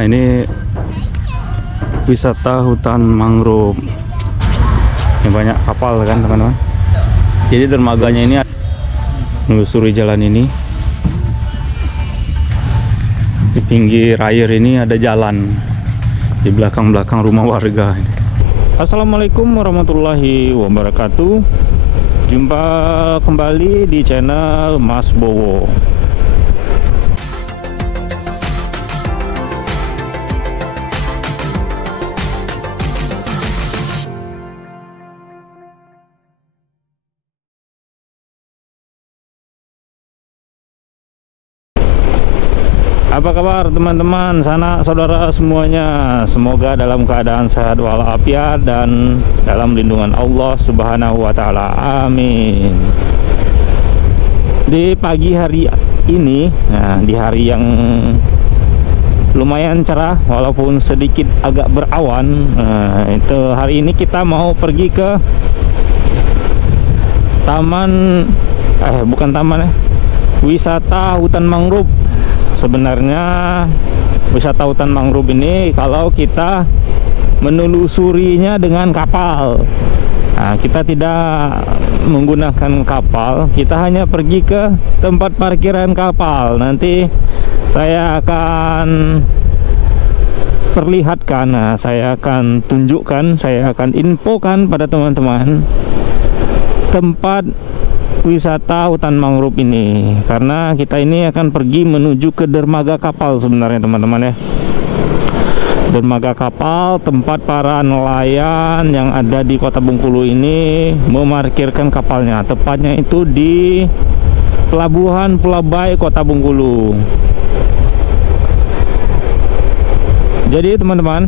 Nah, ini wisata hutan mangrove. Ini banyak kapal kan teman-teman. Jadi dermaganya ini menelusuri jalan ini. Di pinggir air ini ada jalan. Di belakang-belakang rumah warga. Assalamualaikum warahmatullahi wabarakatuh. Jumpa kembali di channel Mas Bowo. Apa kabar teman-teman, sanak saudara semuanya? Semoga dalam keadaan sehat walafiat dan dalam lindungan Allah Subhanahu wa taala. Amin. Di pagi hari ini, di hari yang lumayan cerah walaupun sedikit agak berawan, itu hari ini kita mau pergi ke wisata hutan mangrove. Sebenarnya wisata hutan mangrove ini kalau kita menelusurinya dengan kapal, kita tidak menggunakan kapal, kita hanya pergi ke tempat parkiran kapal. Nanti saya akan perlihatkan, saya akan tunjukkan, saya akan infokan pada teman-teman tempat wisata hutan mangrove ini, karena kita ini akan pergi menuju ke dermaga kapal sebenarnya teman-teman ya. Dermaga kapal, tempat para nelayan yang ada di Kota Bengkulu ini memarkirkan kapalnya, tepatnya itu di Pelabuhan Pelabai Kota Bengkulu. Jadi teman-teman,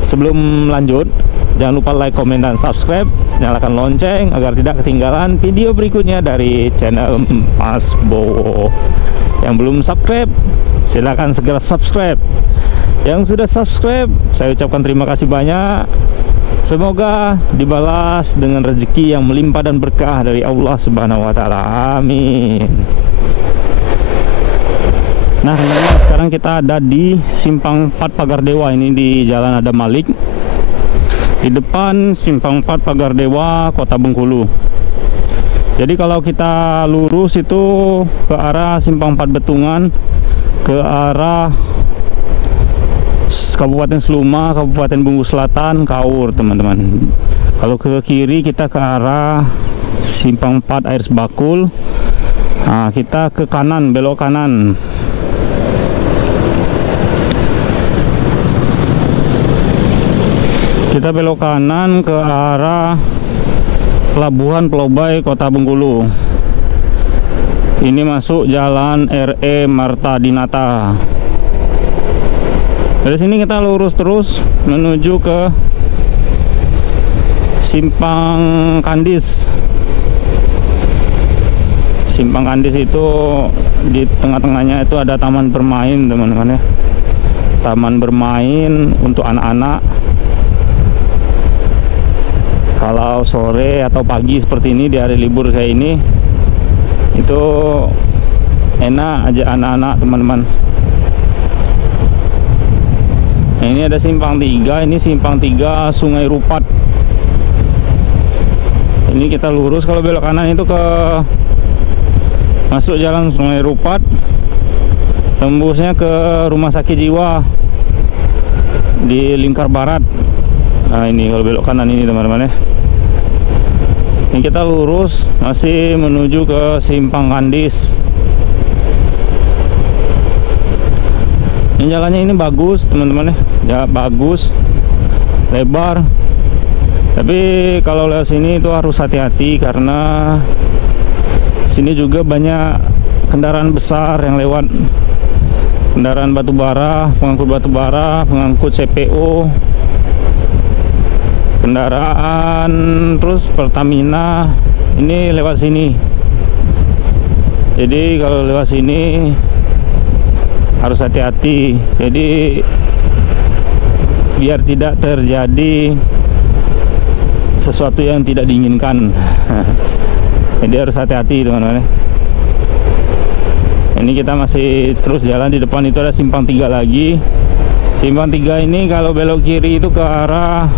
sebelum lanjut, jangan lupa like, komen, dan subscribe. Nyalakan lonceng agar tidak ketinggalan video berikutnya dari channel Mas Bowo. Yang belum subscribe, silahkan segera subscribe. Yang sudah subscribe, saya ucapkan terima kasih banyak. Semoga dibalas dengan rezeki yang melimpah dan berkah dari Allah Subhanahu wa taala. Amin. Nah, sekarang kita ada di Simpang 4 Pagar Dewa, ini di Jalan Adam Malik, di depan Simpang 4 Pagar Dewa, Kota Bengkulu. Jadi kalau kita lurus itu ke arah Simpang 4 Betungan, ke arah Kabupaten Seluma, Kabupaten Bengkulu Selatan, Kaur teman-teman. Kalau ke kiri kita ke arah Simpang 4 Air Sebakul. Nah, kita ke kanan, belok kanan. Kita belok kanan ke arah Pelabuhan Pelabai Kota Bengkulu. Ini masuk Jalan RE Marta Dinata. Dari sini kita lurus terus menuju ke Simpang Kandis. Simpang Kandis itu di tengah-tengahnya itu ada taman bermain teman-teman ya. Taman bermain untuk anak-anak. Kalau sore atau pagi seperti ini, di hari libur kayak ini, itu enak aja anak-anak teman-teman. Nah, ini ada Simpang 3, ini Simpang 3 Sungai Rupat. Ini kita lurus, kalau belok kanan itu ke masuk Jalan Sungai Rupat, tembusnya ke Rumah Sakit Jiwa di Lingkar Barat. Nah, ini kalau belok kanan ini teman-teman ya. Ini kita lurus masih menuju ke Simpang Kandis. Ini jalannya ini bagus teman-teman ya. Ya bagus, lebar. Tapi kalau lewat sini itu harus hati-hati karena sini juga banyak kendaraan besar yang lewat. Kendaraan batubara, pengangkut CPO, kendaraan terus Pertamina ini lewat sini. Jadi kalau lewat sini harus hati-hati. Jadi biar tidak terjadi sesuatu yang tidak diinginkan. Jadi harus hati-hati teman-teman. Ini kita masih terus jalan, di depan itu ada Simpang 3 lagi. Simpang 3 ini kalau belok kiri itu ke arah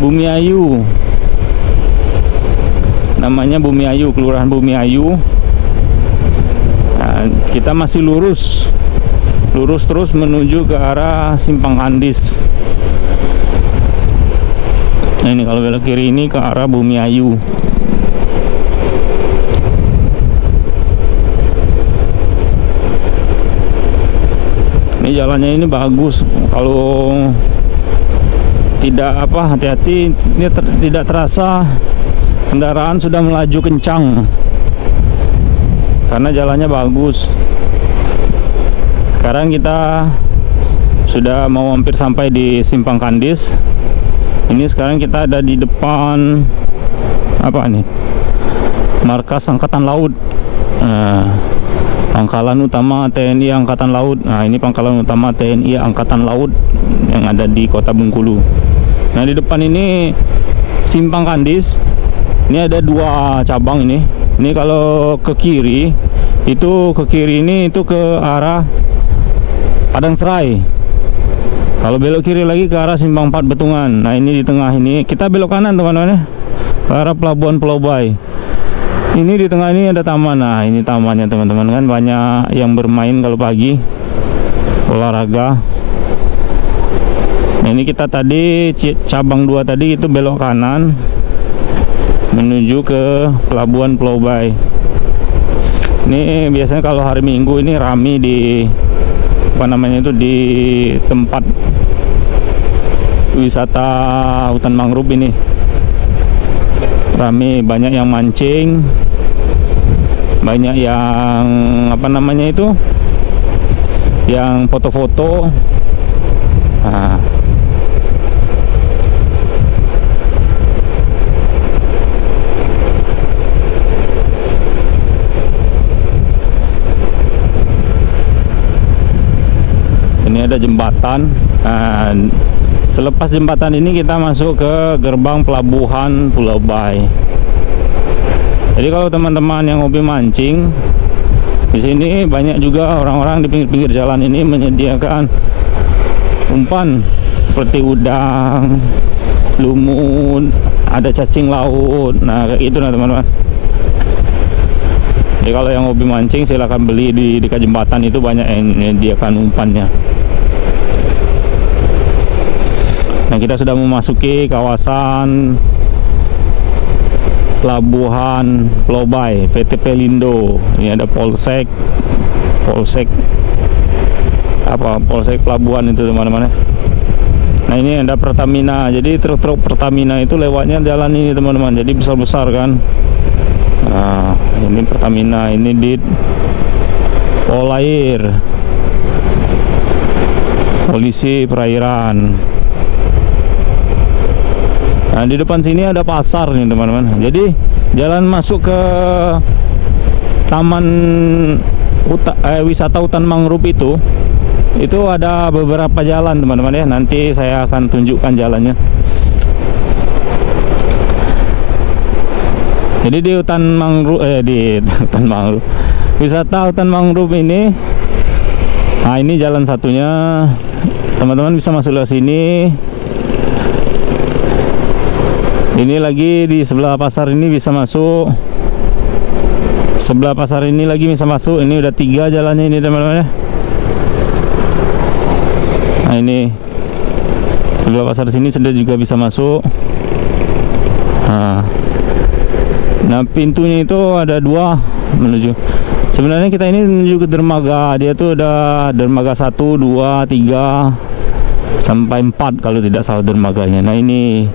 Bumiayu. Namanya Bumiayu, Kelurahan Bumiayu. Nah, kita masih lurus terus menuju ke arah Simpang Kandis. Nah, ini kalau belok kiri ini ke arah Bumiayu. Ini jalannya ini bagus. Kalau tidak hati-hati, ini tidak terasa kendaraan sudah melaju kencang karena jalannya bagus. Sekarang kita sudah mau hampir sampai di Simpang Kandis. Ini sekarang kita ada di depan markas Angkatan Laut. Pangkalan Utama TNI Angkatan Laut. Nah, ini Pangkalan Utama TNI Angkatan Laut yang ada di Kota Bengkulu. Nah, di depan ini Simpang Kandis. Ini ada 2 cabang ini. Ini kalau ke kiri ini itu ke arah Padang Serai. Kalau belok kiri lagi ke arah Simpang 4 Betungan. Nah, ini di tengah ini kita belok kanan teman-teman ya, ke arah Pelabuhan Pulau Bay. Ini di tengah ini ada taman. Nah, ini tamannya teman-teman, kan banyak yang bermain kalau pagi, olahraga. Nah, ini kita tadi cabang 2 tadi itu belok kanan menuju ke Pelabuhan Pulau Bay. Ini biasanya kalau hari Minggu ini rame di di tempat wisata hutan mangrove ini. Rame, banyak yang mancing, banyak yang yang foto-foto. Nah, ini ada jembatan. Nah, selepas jembatan ini kita masuk ke gerbang Pelabuhan Pulau Bay. Jadi kalau teman-teman yang hobi mancing, di sini banyak juga orang-orang di pinggir-pinggir jalan ini menyediakan umpan seperti udang, lumut, ada cacing laut. Nah, kayak gitu nah teman-teman. Jadi kalau yang hobi mancing silahkan beli di dekat jembatan, itu banyak yang menyediakan umpannya. Nah, kita sudah memasuki kawasan Pelabuhan Pulau Bay, PT Pelindo. Ini ada Polsek Pelabuhan itu teman-teman ya. Nah, ini ada Pertamina. Jadi truk-truk Pertamina itu lewatnya jalan ini teman-teman. Jadi besar-besar kan. Nah, ini Pertamina, ini di Polair, Polisi Perairan. Nah, di depan sini ada pasar nih teman-teman. Jadi jalan masuk ke taman wisata hutan mangrove itu ada beberapa jalan teman-teman ya. Nanti saya akan tunjukkan jalannya. Jadi di hutan mangrove wisata hutan mangrove ini, nah ini jalan satunya teman-teman, bisa masuk ke sini. Ini lagi di sebelah pasar ini bisa masuk. Sebelah pasar ini lagi bisa masuk. Ini udah 3 jalannya ini teman-teman ya. Nah, ini sebelah pasar sini sudah juga bisa masuk. Nah, pintunya itu ada 2 menuju. Sebenarnya kita ini menuju ke dermaga. Dia tuh ada dermaga 1, 2, 3 sampai 4 kalau tidak salah dermaganya. Nah, ini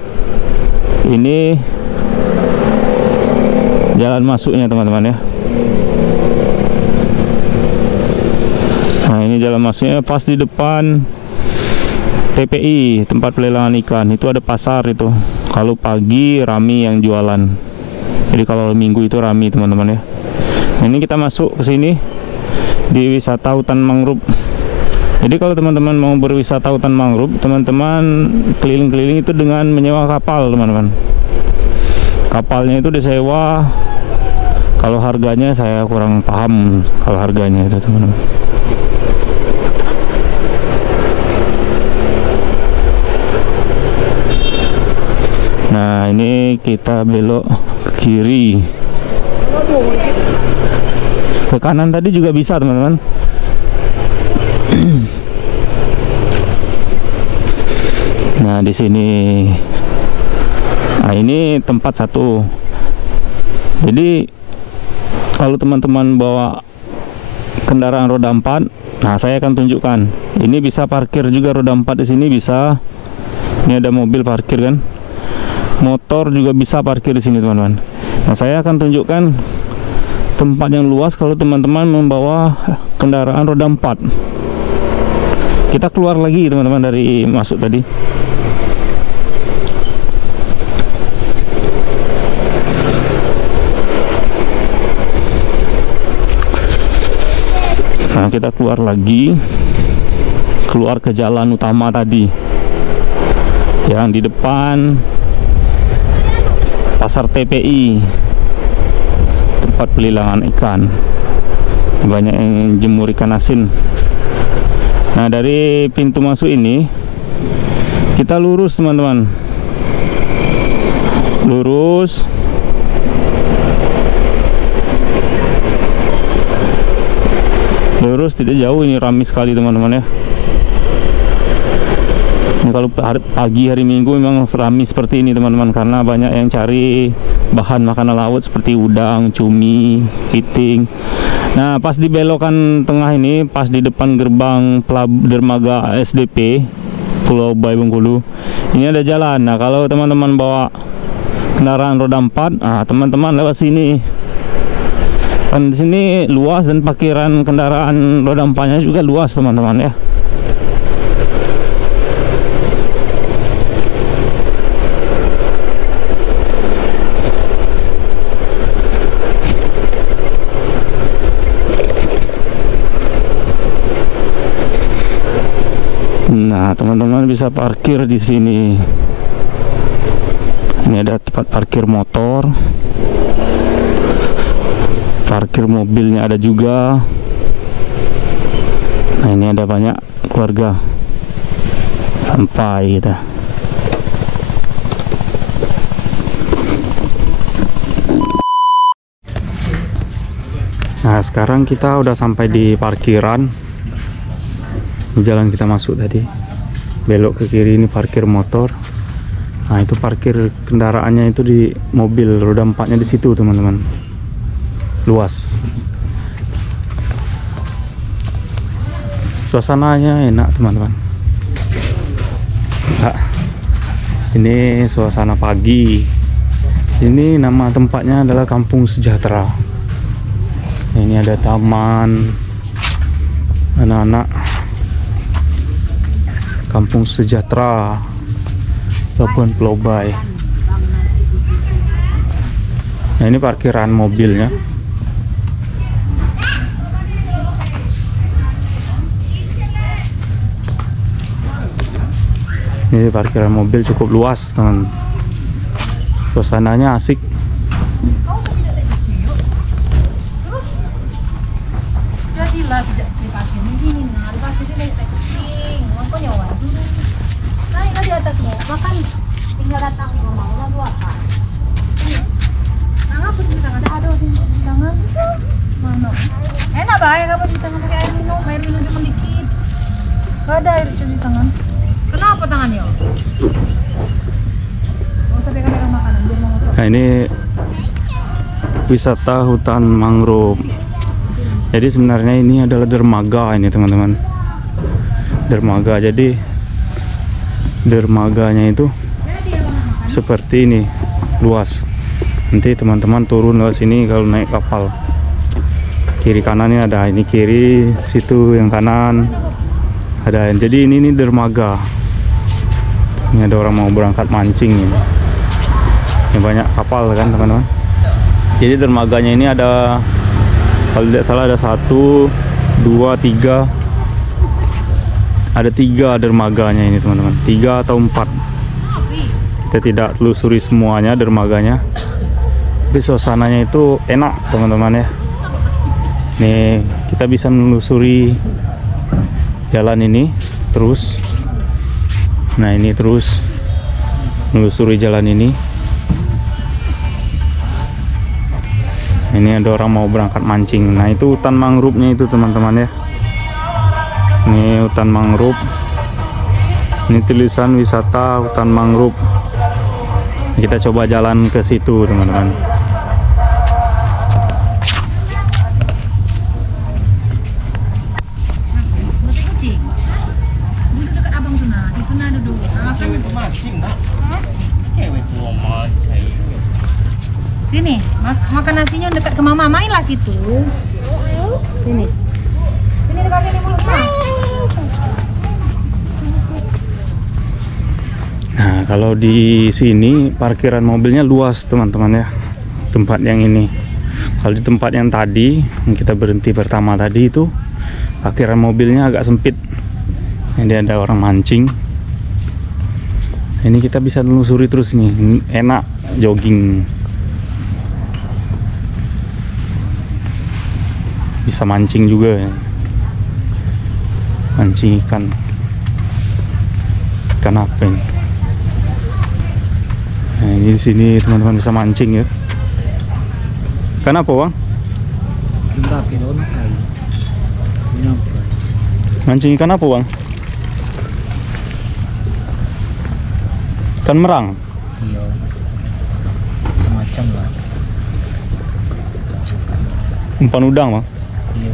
jalan masuknya teman-teman ya. Nah, ini jalan masuknya pas di depan TPI, tempat pelelangan ikan. Itu ada pasar itu. Kalau pagi rame yang jualan. Jadi kalau minggu itu rame teman-teman ya. Nah, ini kita masuk ke sini di wisata hutan mangrove. Jadi kalau teman-teman mau berwisata hutan mangrove, teman-teman keliling-keliling itu dengan menyewa kapal teman-teman. Kapalnya itu disewa. Kalau harganya saya kurang paham kalau harganya itu teman-teman. kita belok ke kiri. Ke kanan tadi juga bisa teman-teman. Nah di sini, nah ini tempat satu. Jadi kalau teman-teman bawa kendaraan roda 4, nah saya akan tunjukkan. Ini bisa parkir juga roda 4 di sini bisa. Ini ada mobil parkir kan. Motor juga bisa parkir di sini teman-teman. Nah saya akan tunjukkan tempat yang luas kalau teman-teman membawa kendaraan roda 4. Kita keluar lagi teman-teman dari masuk tadi. Nah kita keluar lagi, keluar ke jalan utama tadi yang di depan pasar TPI, tempat pelelangan ikan. Banyak yang jemur ikan asin. Nah dari pintu masuk ini kita lurus teman-teman, lurus. Lurus tidak jauh, ini ramai sekali teman-teman ya. Ini kalau pagi hari Minggu memang ramai seperti ini teman-teman, karena banyak yang cari bahan makanan laut seperti udang, cumi, kepiting. Nah pas di belokan tengah ini, pas di depan gerbang dermaga SDP Pulau Bayi Bengkulu, ini ada jalan. Nah kalau teman-teman bawa kendaraan roda 4, nah teman-teman lewat sini. Dan di sini luas dan parkiran kendaraan roda 4-nya juga luas teman-teman ya. Nah, teman-teman bisa parkir di sini. Ini ada tempat parkir motor. Parkir mobilnya ada juga. Nah ini ada banyak keluarga. Sampai kita. Nah sekarang kita udah sampai di parkiran. Jalan kita masuk tadi, belok ke kiri, ini parkir motor. Nah itu parkir kendaraannya itu di mobil roda 4-nya di situ teman-teman. Luas, suasananya enak teman-teman. Nah, ini suasana pagi. Ini nama tempatnya adalah Kampung Sejahtera. Ini ada taman anak-anak Kampung Sejahtera Pelabuhan Pulau Bayi. Nah ini parkiran mobilnya. Ini parkiran mobil cukup luas teman. Suasananya asik. Jadilah di pasir ini, nah di pasir ini banyak kucing, mau nyawa dulu. Naik di atasnya, makan tinggal datang ke rumah udah dua kan. Nah apa di tangan ada di tangan? Mana? Enak baik apa di tangan pakai air minum cuma dikit. Gak ada air di tangan. Kenapa tangannya? Oh, sampai pegang makanan biar mau. Nah ini wisata hutan mangrove. Jadi sebenarnya ini adalah dermaga ini teman-teman. Dermaga, jadi dermaganya itu seperti ini, luas. Nanti teman-teman turun lewat sini kalau naik kapal. Kiri kanannya ada, ini kiri, situ yang kanan ada. Jadi ini dermaga. Ini ada orang mau berangkat mancing ini. Ini banyak kapal kan teman-teman. Jadi dermaganya ini ada, kalau tidak salah ada 1, 2, 3. Ada 3 dermaganya ini teman-teman, 3 atau 4. Kita tidak telusuri semuanya dermaganya, tapi suasananya itu enak teman-teman ya. Nih kita bisa menelusuri jalan ini terus. Nah ini terus menelusuri jalan ini. Ini ada orang mau berangkat mancing. Nah, itu hutan mangrove-nya itu teman-teman ya. Ini hutan mangrove. Ini tulisan wisata hutan mangrove. Kita coba jalan ke situ teman-teman. Duduk dekat abang tuh nah, itu nah duduk. Cewek itu mancing nak. Cewek itu mancing. Sini, makan nasinya dekat ke mama, mainlah situ. Sini. Sini dekat sini mulut mah. Nah, kalau di sini parkiran mobilnya luas teman-teman ya. Tempat yang ini. Kalau di tempat yang tadi yang kita berhenti pertama tadi itu parkiran mobilnya agak sempit. Ini ada orang mancing. Ini kita bisa telusuri terus nih. Enak jogging. Bisa mancing juga ya. Mancing ikan. Ikan apa ini? Nah, ini di sini teman-teman bisa mancing ya. Ikan apa, Bang? Mancing ikan apa, Bang? Ikan merang. Iya. Macam lah. Umpan udang, Bang. Iya.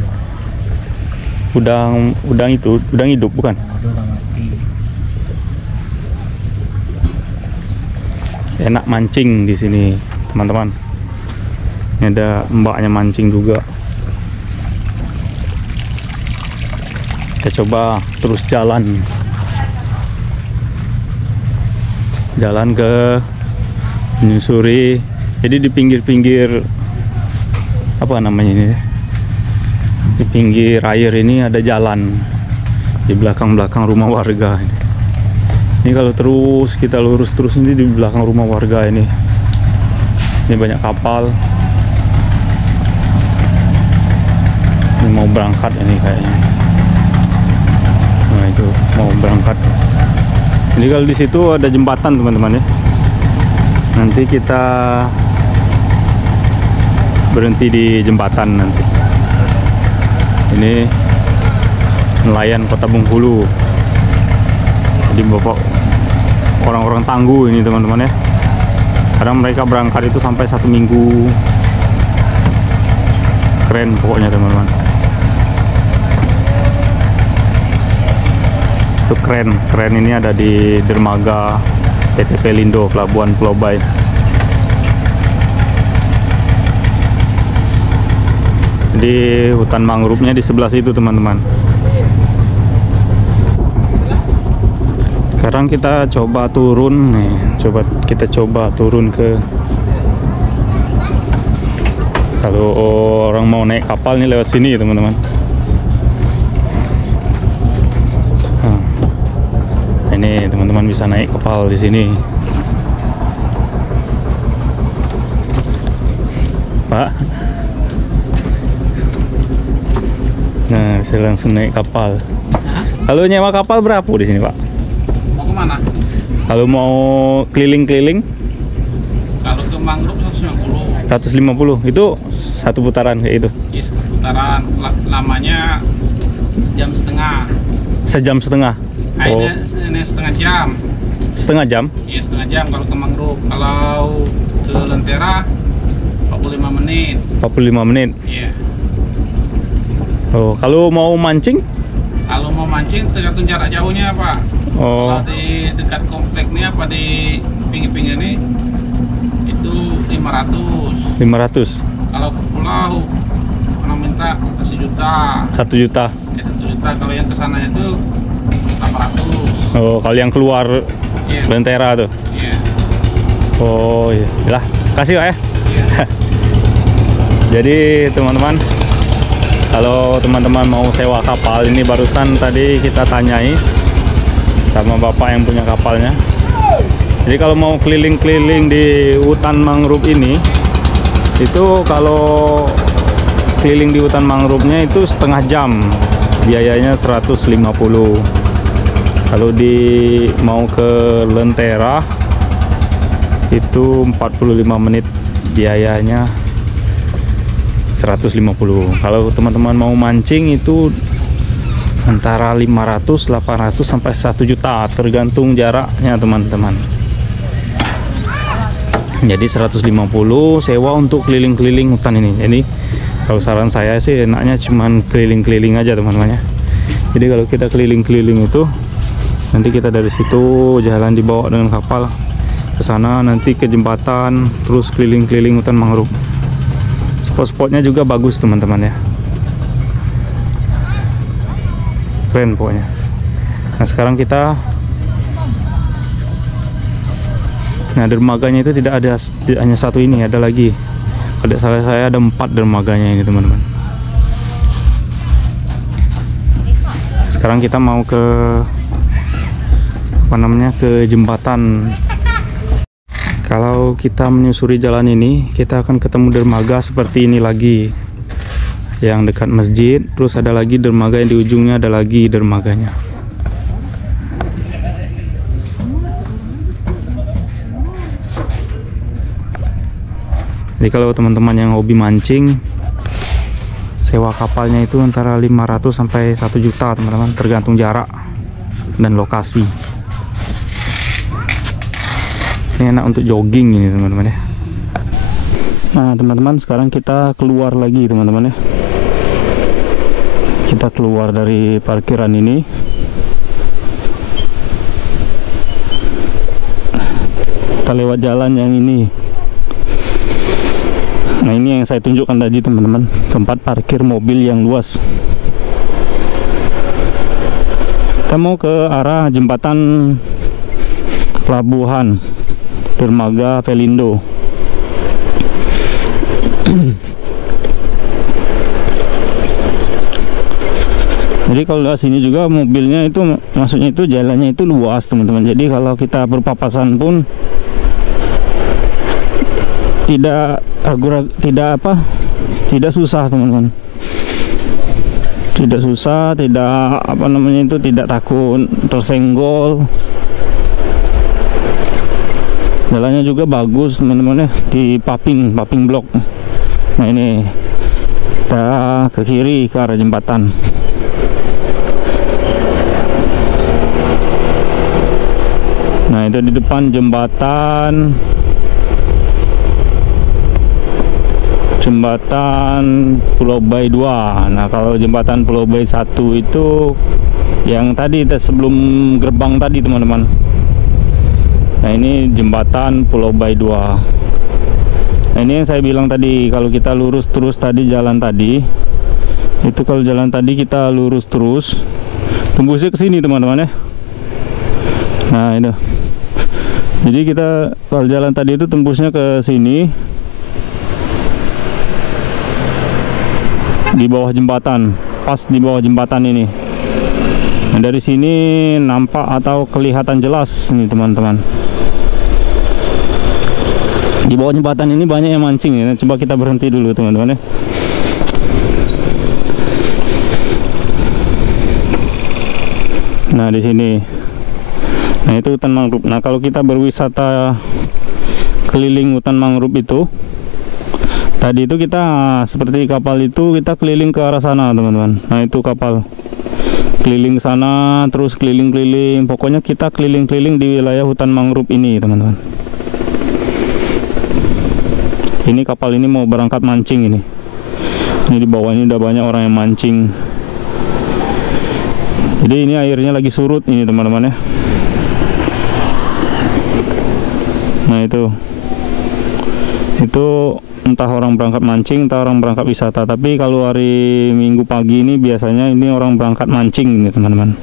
Udang itu, udang hidup bukan? Udah mati. Enak mancing di sini, teman-teman. Ini ada mbaknya mancing juga. Kita coba terus jalan ke menyusuri. Jadi di pinggir-pinggir apa namanya ini, di pinggir air ini ada jalan di belakang-belakang rumah warga ini. Ini kalau terus kita lurus terus ini di belakang rumah warga ini banyak kapal. Ini mau berangkat ini kayaknya. Nah, itu mau berangkat. Jadi kalau di situ ada jembatan teman-teman ya. Nanti kita berhenti di jembatan nanti. Ini nelayan Kota Bengkulu. Jadi bapak orang-orang tangguh ini teman-teman ya. Kadang mereka berangkat itu sampai 1 minggu. Keren pokoknya teman-teman. Itu keren ini ada di dermaga PT Pelindo Pelabuhan Pulau Bae. Jadi hutan mangrove-nya di sebelah situ teman-teman. Sekarang kita coba turun nih, kita coba turun ke, kalau orang mau naik kapal nih lewat sini teman-teman. Nah, ini teman-teman bisa naik kapal di sini. Pak. Nah, saya langsung naik kapal. Kalau nyewa kapal berapa di sini, Pak? Mau kemana? Kalau mau keliling-keliling? Kalau ke mangrove 150. 150 itu satu putaran kayak itu. Iya, putaran lamanya 1,5 jam. 1,5 jam. Nah, ini setengah jam. Setengah jam? Iya, setengah jam kalau ke mangrove. Kalau ke Lentera 45 menit. 45 menit. Iya. Oh, kalau mau mancing? Kalau mau mancing tergantung jarak jauhnya, Pak. Oh. Kalau di dekat komplek ini apa di pinggir-pinggir ini itu 500. 500. Kalau ke pulau orang minta 1 juta. 1 juta. Ya 1 juta. Kalau yang ke sana itu 800. Oh, kalau yang keluar Iya. Lentera tuh. Iya. Oh, iya. Lah, kasih Pak ya. Iya. Jadi, teman-teman, kalau teman-teman mau sewa kapal ini barusan tadi kita tanyai sama bapak yang punya kapalnya. Jadi kalau mau keliling-keliling di hutan mangrove ini, itu kalau keliling di hutan mangrove-nya itu setengah jam, biayanya 150. Kalau mau ke Lentera itu 45 menit, biayanya 150. Kalau teman-teman mau mancing itu antara 500, 800 sampai 1 juta tergantung jaraknya teman-teman. Jadi 150 sewa untuk keliling-keliling hutan ini. Jadi kalau saran saya sih enaknya cuman keliling-keliling aja teman-teman ya. Jadi kalau kita keliling-keliling itu nanti kita dari situ jalan dibawa dengan kapal ke sana, nanti ke jembatan, terus keliling-keliling hutan mangrove. Spot-spotnya juga bagus teman-teman ya. Keren pokoknya. Nah sekarang kita, nah dermaganya itu tidak hanya satu ini, ada lagi. Ada salah saya ada 4 dermaganya ini teman-teman. Sekarang kita mau ke apa namanya, ke jembatan. Kalau kita menyusuri jalan ini, kita akan ketemu dermaga seperti ini lagi, yang dekat masjid. Terus ada lagi dermaga yang di ujungnya, ada lagi dermaganya. Jadi kalau teman-teman yang hobi mancing, sewa kapalnya itu antara 500 sampai 1 juta teman-teman, tergantung jarak dan lokasi. Ini enak untuk jogging ini teman-teman ya. Nah teman-teman, sekarang kita keluar lagi teman-teman ya. Kita keluar dari parkiran ini. Kita lewat jalan yang ini. Nah ini yang saya tunjukkan tadi teman-teman, tempat parkir mobil yang luas. Kita mau ke arah jembatan pelabuhan dermaga Pelindo. Jadi kalau dari sini juga mobilnya itu, maksudnya itu jalannya itu luas teman-teman. Jadi kalau kita berpapasan pun tidak susah teman-teman. Tidak susah, tidak apa namanya itu, tidak takut tersenggol. Jalannya juga bagus teman-teman ya, di paving blok. Nah ini kita ke kiri ke arah jembatan. Nah itu di depan jembatan Pulau Bay 2. Nah kalau jembatan Pulau Bay 1 itu yang tadi sebelum gerbang tadi teman-teman. Nah ini jembatan Pulau Bay 2. Nah ini yang saya bilang tadi, kalau kita lurus terus tadi jalan tadi itu, kalau jalan tadi kita lurus terus tembusnya ke sini teman-teman ya. Nah itu, jadi kita kalau jalan tadi itu tembusnya ke sini di bawah jembatan, pas di bawah jembatan ini. Nah dari sini nampak atau kelihatan jelas nih teman-teman. Di bawah jembatan ini banyak yang mancing ya. Coba kita berhenti dulu teman-teman ya. Nah di sini, nah itu hutan mangrove. Nah kalau kita berwisata keliling hutan mangrove itu, tadi itu kita seperti kapal itu, kita keliling ke arah sana teman-teman. Nah itu kapal keliling sana, terus keliling-keliling. Pokoknya kita keliling-keliling di wilayah hutan mangrove ini teman-teman. Ini kapal ini mau berangkat mancing ini. Ini di bawah ini udah banyak orang yang mancing. Jadi ini airnya lagi surut ini teman-teman ya. Nah itu entah orang berangkat mancing, entah orang berangkat wisata. Tapi kalau hari Minggu pagi ini biasanya ini orang berangkat mancing ini teman-teman.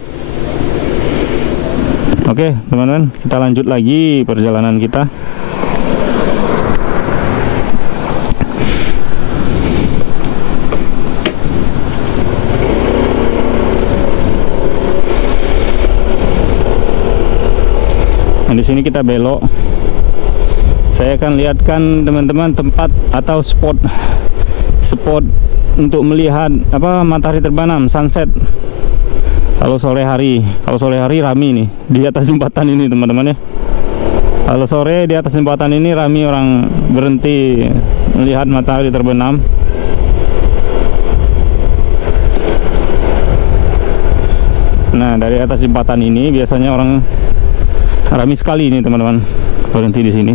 Oke teman-teman, kita lanjut lagi perjalanan kita. Nah di sini kita belok. Saya akan lihatkan teman-teman tempat atau spot untuk melihat apa matahari terbenam, sunset. Kalau sore hari rame nih di atas jembatan ini teman-teman ya. Kalau sore di atas jembatan ini rame orang berhenti melihat matahari terbenam. Nah, dari atas jembatan ini biasanya orang ramai sekali ini teman-teman berhenti di sini.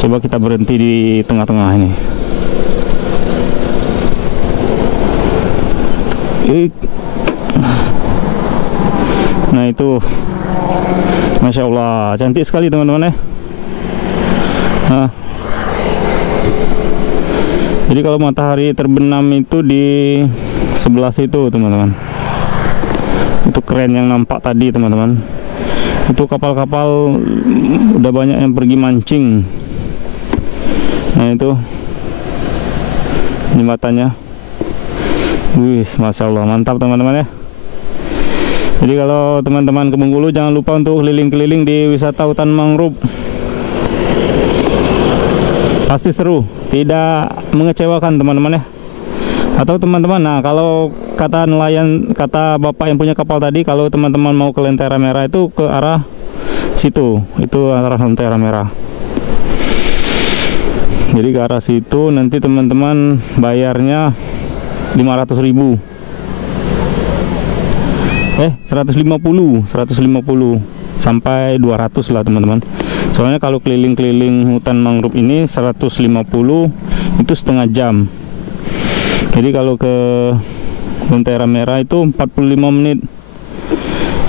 Coba kita berhenti di tengah-tengah ini. Nah itu, Masya Allah, cantik sekali teman-teman ya. Nah, jadi kalau matahari terbenam itu di sebelah situ teman-teman. Itu keren yang nampak tadi teman-teman. Itu kapal-kapal udah banyak yang pergi mancing. Nah itu jembatannya. Wih, Masya Allah, mantap teman-teman ya. Jadi kalau teman-teman ke Bengkulu jangan lupa untuk keliling-keliling di wisata hutan mangrove. Pasti seru, tidak mengecewakan teman-teman ya. Atau teman-teman, nah kalau kata nelayan, kata bapak yang punya kapal tadi, kalau teman-teman mau ke Lentera Merah itu ke arah situ, itu arah Lentera Merah. Jadi ke arah situ nanti teman-teman bayarnya 500.000. 150 sampai 200 lah teman-teman. Soalnya kalau keliling-keliling hutan mangrove ini 150 itu setengah jam. Jadi kalau ke Lentera Merah itu 45 menit.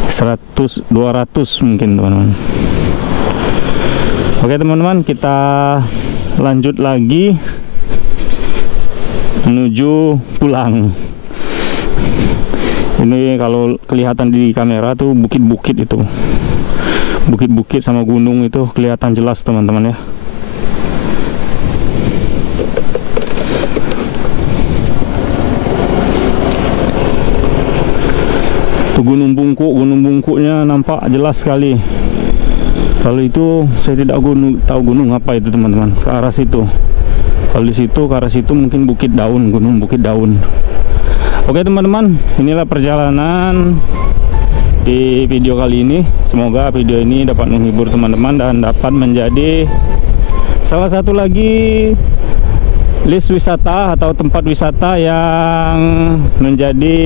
100 200 mungkin teman-teman. Oke teman-teman, kita lanjut lagi menuju pulang. Ini kalau kelihatan di kamera tuh bukit-bukit itu, bukit-bukit sama gunung itu kelihatan jelas teman-teman ya. Tuh gunung bungkuknya nampak jelas sekali. Kalau itu saya tidak tahu gunung apa itu teman-teman. Ke arah situ. Kalau di situ ke arah situ mungkin Bukit Daun, Gunung Bukit Daun. Oke teman-teman, inilah perjalanan di video kali ini. Semoga video ini dapat menghibur teman-teman dan dapat menjadi salah satu lagi list wisata atau tempat wisata yang menjadi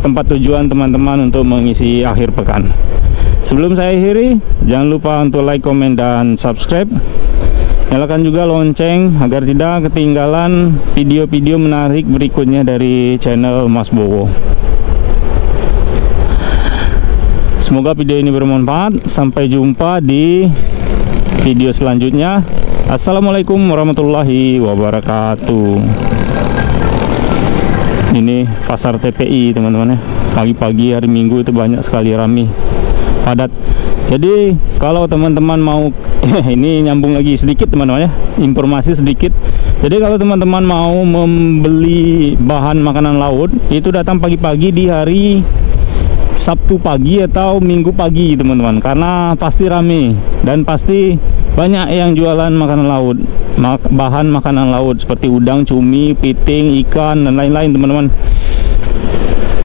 tempat tujuan teman-teman untuk mengisi akhir pekan. Sebelum saya akhiri, jangan lupa untuk like, komen, dan subscribe. Nyalakan juga lonceng agar tidak ketinggalan video-video menarik berikutnya dari channel Mas Bowo. Semoga video ini bermanfaat. Sampai jumpa di video selanjutnya. Assalamualaikum warahmatullahi wabarakatuh. Ini pasar TPI teman-teman ya. Pagi-pagi hari Minggu itu banyak sekali ramai, padat. Jadi kalau teman-teman mau ini nyambung lagi sedikit teman-teman ya, informasi sedikit. Jadi kalau teman-teman mau membeli bahan makanan laut itu datang pagi-pagi di hari Sabtu pagi atau Minggu pagi teman-teman, karena pasti rame dan pasti banyak yang jualan makanan laut, bahan makanan laut seperti udang, cumi, piting, ikan, dan lain-lain teman-teman.